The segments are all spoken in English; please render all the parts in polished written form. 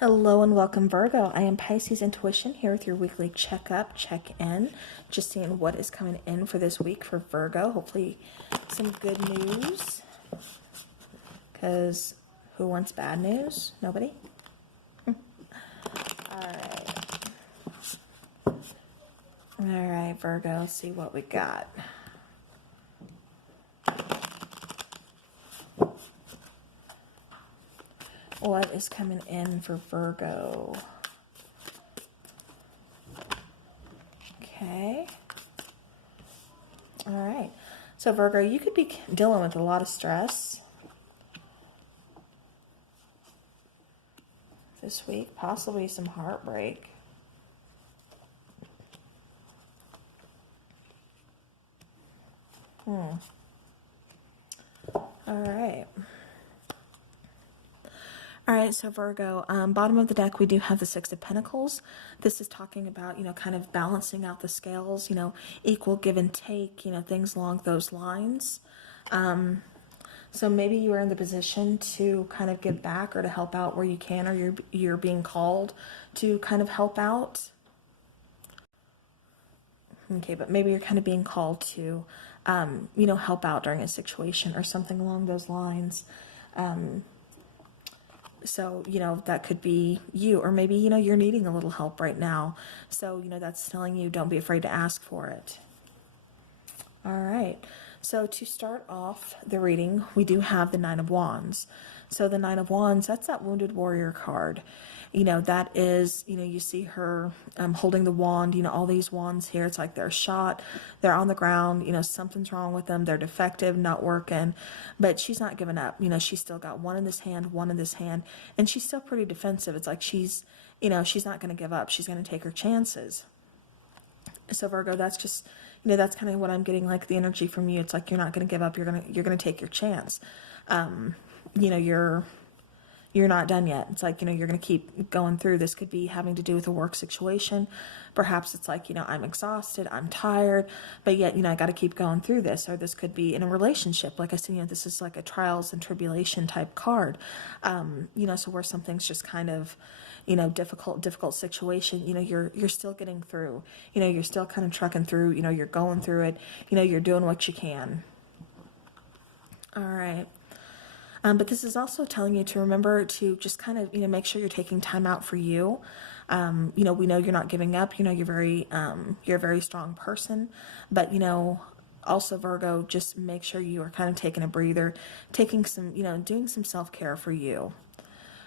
Hello and welcome, Virgo. I am Pisces Intuition here with your weekly checkup, check-in, just seeing what is coming in for this week for Virgo. Hopefully some good news, because who wants bad news? Nobody? All right. All right, Virgo, let's see what we got. What is coming in for Virgo? Okay. All right. So Virgo, you could be dealing with a lot of stress this week, possibly some heartbreak. All right. All right, so Virgo, bottom of the deck, we do have the Six of Pentacles. This is talking about, kind of balancing out the scales, equal give and take, things along those lines. So maybe you are in the position to kind of give back or to help out where you can, or you're being called to kind of help out. Okay, but maybe you're kind of being called to, help out during a situation or something along those lines. So, that could be you, or maybe, you're needing a little help right now. So, that's telling you don't be afraid to ask for it. All right. So to start off the reading, we do have the Nine of Wands. So the Nine of Wands, that's that Wounded Warrior card. That is, you see her holding the wand, all these wands here. It's like they're shot, they're on the ground, something's wrong with them. They're defective, not working, but she's not giving up. She's still got one in this hand, one in this hand, and she's still pretty defensive. It's like she's not going to give up. She's going to take her chances. So Virgo, that's just, that's kind of what I'm getting, like the energy from you. It's like, you're not going to give up. You're going to take your chance. You're not done yet. It's like, you're going to keep going through. This could be having to do with a work situation. Perhaps it's like, I'm exhausted, I'm tired, but yet, I got to keep going through this. Or this could be in a relationship. Like I said, this is like a trials and tribulation type card. So where something's just kind of, difficult situation, you're still getting through, you're still kind of trucking through, you're going through it, you're doing what you can. All right. But this is also telling you to remember to just kind of, make sure you're taking time out for you. We know you're not giving up, you're a very strong person, but, also Virgo, just make sure you are kind of taking a breather, taking some, doing some self-care for you.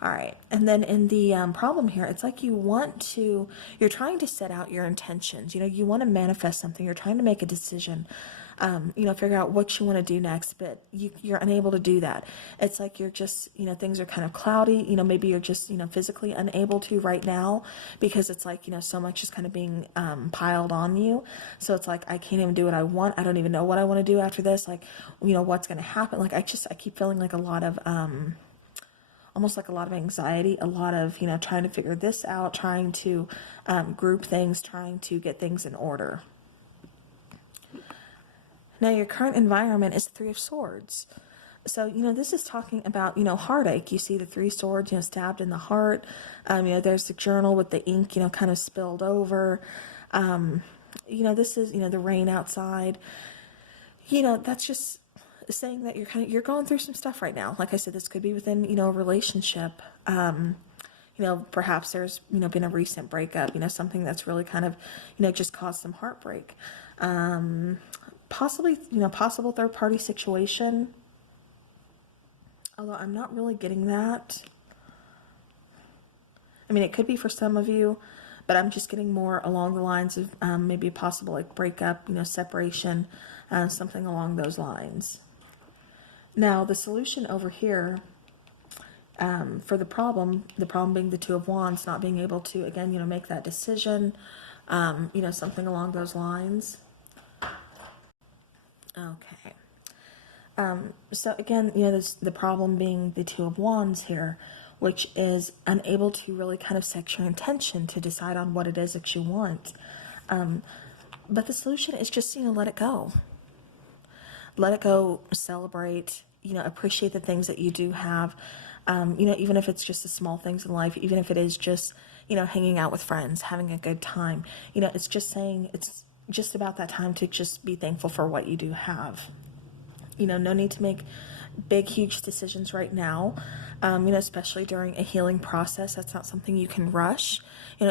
All right. And then in the problem here, it's like you're trying to set out your intentions. You want to manifest something. You're trying to make a decision, figure out what you want to do next, but you're unable to do that. It's like you're just, things are kind of cloudy. Maybe you're just, physically unable to right now, because it's like, so much is kind of being piled on you. So it's like, I can't even do what I want. I don't even know what I want to do after this. Like, what's going to happen? Like, I keep feeling like a lot of, almost like a lot of anxiety, a lot of, trying to figure this out, trying to group things, trying to get things in order. Now, your current environment is the Three of Swords. So, this is talking about, heartache. You see the Three Swords, stabbed in the heart. There's the journal with the ink, kind of spilled over. This is, the rain outside. That's just saying that you're going through some stuff right now. Like I said, this could be within, a relationship. Perhaps there's, been a recent breakup, something that's really kind of, just caused some heartbreak. Possibly, possible third party situation. Although I'm not really getting that. I mean, it could be for some of you, but I'm just getting more along the lines of maybe a possible like breakup, separation, something along those lines. Now, the solution over here for the problem being the Two of Wands, not being able to, again, make that decision, something along those lines. Okay. So again, the problem being the Two of Wands here, which is unable to really kind of set your intention to decide on what it is that you want. But the solution is just, let it go. Let it go, celebrate, appreciate the things that you do have. Even if it's just the small things in life, even if it is just, hanging out with friends, having a good time, it's just saying it's just about that time to just be thankful for what you do have. No need to make big, huge decisions right now, especially during a healing process. That's not something you can rush,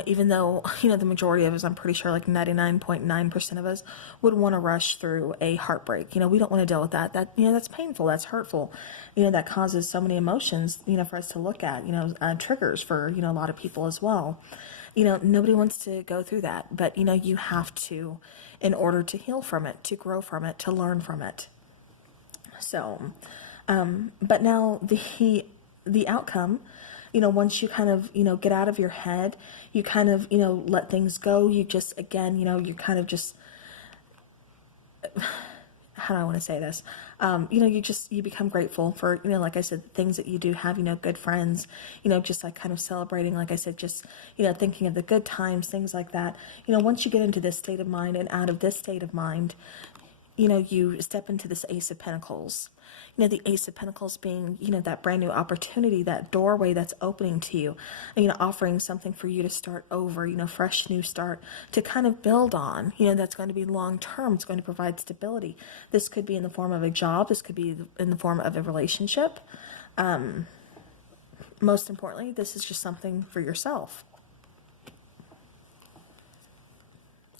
even though, the majority of us, I'm pretty sure like 99.9% of us would want to rush through a heartbreak. We don't want to deal with that. That's painful. That's hurtful. That causes so many emotions, for us to look at, triggers for, a lot of people as well. Nobody wants to go through that, but, you have to, in order to heal from it, to grow from it, to learn from it. So, but now the outcome, once you kind of, get out of your head, you kind of, let things go. You just, again, you kind of just, how do I want to say this? You become grateful for, like I said, things that you do have, good friends, just like kind of celebrating, like I said, just, thinking of the good times, things like that. Once you get into this state of mind and out of this state of mind, you step into this Ace of Pentacles. The Ace of Pentacles being, that brand new opportunity, that doorway that's opening to you, offering something for you to start over, fresh new start to kind of build on, that's going to be long term. It's going to provide stability. This could be in the form of a job. This could be in the form of a relationship. Most importantly, this is just something for yourself.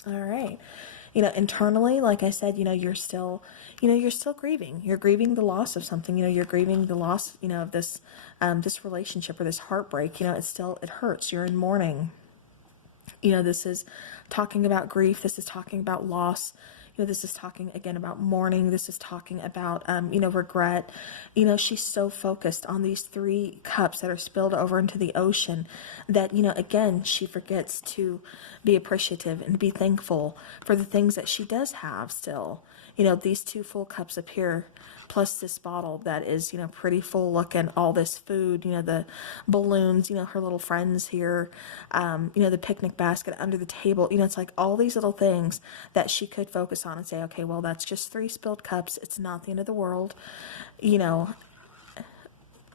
All right. Internally, like I said, you're still grieving. You're grieving the loss of something. You're grieving the loss, of this, this relationship or this heartbreak. It hurts. You're in mourning. This is talking about grief. This is talking about loss. This is talking again about mourning. This is talking about, regret. She's so focused on these 3 cups that are spilled over into the ocean that, again, she forgets to be appreciative and be thankful for the things that she does have still. These 2 full cups appear, plus this bottle that is, pretty full looking, all this food, the balloons, her little friends here, the picnic basket under the table, it's like all these little things that she could focus on and say, okay, well, that's just 3 spilled cups. It's not the end of the world.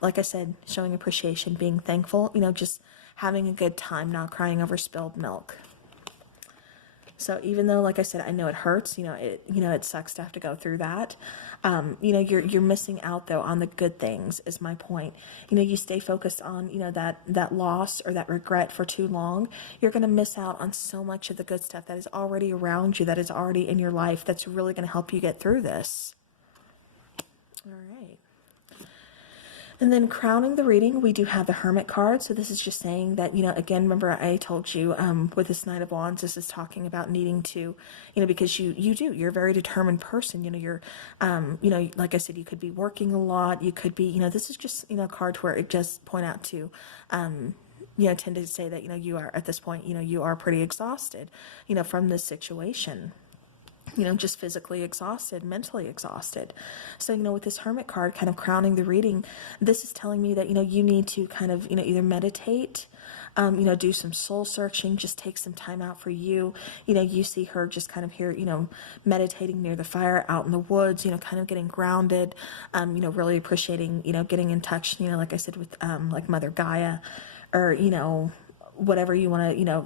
Like I said, showing appreciation, being thankful, just having a good time, not crying over spilled milk. So even though, like I said, I know it hurts, it sucks to have to go through that. You're missing out though on the good things is my point. You stay focused on, that loss or that regret for too long. You're going to miss out on so much of the good stuff that is already around you, that is already in your life, that's really going to help you get through this. All right. And then crowning the reading, we do have the Hermit card. So this is just saying that, again, remember I told you with this Knight of Wands, this is talking about needing to, because you're a very determined person. You're, like I said, you could be working a lot. You could be, this is just, a card where it just point out to, tend to say that, you are at this point, you are pretty exhausted, from this situation. Just physically exhausted, mentally exhausted. So, with this Hermit card kind of crowning the reading, this is telling me that, you need to kind of, either meditate, do some soul searching, just take some time out for you. You see her just kind of here, meditating near the fire out in the woods, kind of getting grounded, really appreciating, getting in touch, like I said, with, like Mother Gaia or, whatever you want to,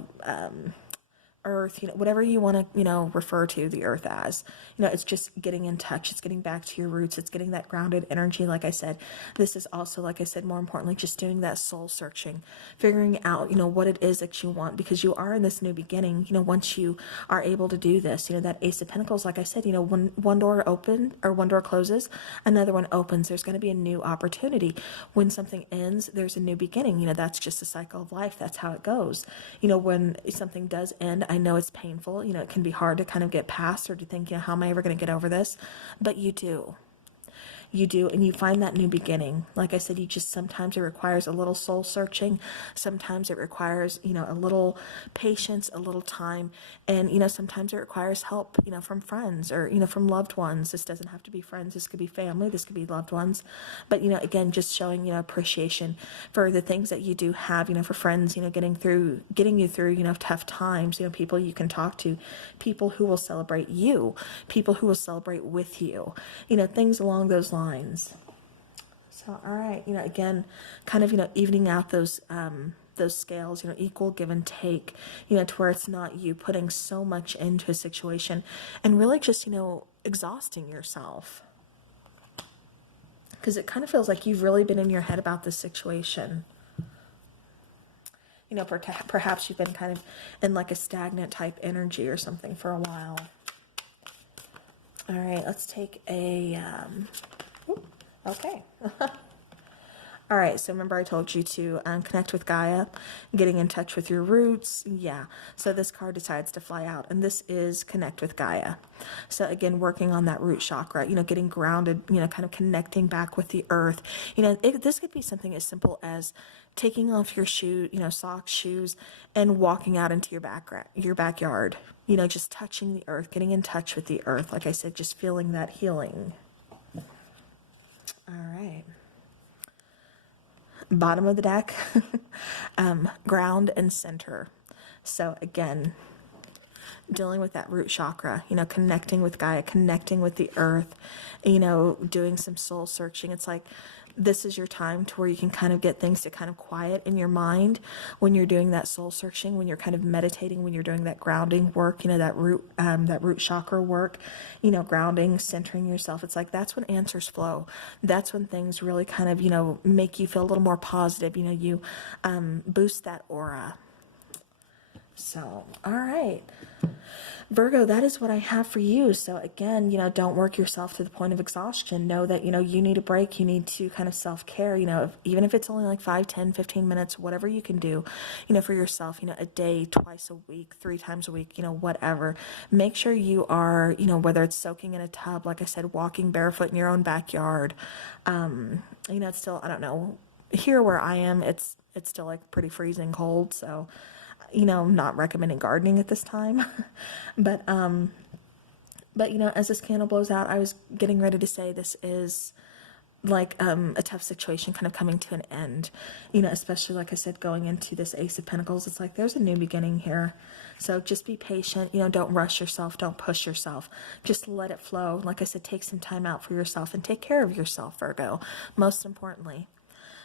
earth, whatever you want to, refer to the earth as, it's just getting in touch. It's getting back to your roots. It's getting that grounded energy. Like I said, this is also, like I said, more importantly, just doing that soul searching, figuring out, what it is that you want, because you are in this new beginning. Once you are able to do this, that Ace of Pentacles, like I said, when one door open or one door closes, another one opens. There's going to be a new opportunity. When something ends, there's a new beginning. That's just a cycle of life. That's how it goes. When something does end, I know it's painful, it can be hard to kind of get past or to think, how am I ever going to get over this? But you do. And you find that new beginning. Like I said, sometimes it requires a little soul searching. Sometimes it requires, a little patience, a little time. And, sometimes it requires help, from friends or, from loved ones. This doesn't have to be friends. This could be family. This could be loved ones. But, again, just showing, appreciation for the things that you do have, for friends, getting you through, tough times, people you can talk to, people who will celebrate you, people who will celebrate with you, things along those lines. So, all right, again, kind of, evening out those scales, equal give and take, to where it's not you putting so much into a situation and really just, exhausting yourself. Because it kind of feels like you've really been in your head about this situation. Perhaps you've been kind of in like a stagnant type energy or something for a while. All right, let's take a, okay. All right, so remember I told you to connect with Gaia, getting in touch with your roots. Yeah, so this card decides to fly out, and this is connect with Gaia. So again, working on that root chakra, getting grounded, kind of connecting back with the earth. This could be something as simple as taking off your socks, shoes, and walking out into your backyard. Just touching the earth, getting in touch with the earth. Like I said, just feeling that healing. All right. Bottom of the deck, ground and center. So again, dealing with that root chakra, connecting with Gaia, connecting with the earth, doing some soul searching. It's like this is your time to where you can kind of get things to kind of quiet in your mind when you're doing that soul searching, when you're kind of meditating, when you're doing that grounding work, that root chakra work, grounding, centering yourself. It's like that's when answers flow. That's when things really kind of, make you feel a little more positive. You boost that aura. So, all right. Virgo, that is what I have for you. So again, don't work yourself to the point of exhaustion. Know that, you need a break. You need to kind of self-care, even if it's only like 5, 10, 15 minutes, whatever you can do, for yourself, a day, twice a week, 3 times a week, whatever. Make sure you are, whether it's soaking in a tub, like I said, walking barefoot in your own backyard. It's still, I don't know, here where I am, it's still like pretty freezing cold. So, I'm not recommending gardening at this time, but as this candle blows out, I was getting ready to say this is like, a tough situation kind of coming to an end, especially like I said, going into this Ace of Pentacles, it's like, there's a new beginning here. So just be patient, don't rush yourself. Don't push yourself. Just let it flow. Like I said, take some time out for yourself and take care of yourself, Virgo, most importantly.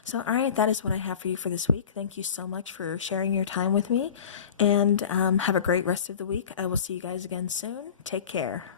So, all right, that is what I have for you for this week. Thank you so much for sharing your time with me, and have a great rest of the week. I will see you guys again soon. Take care.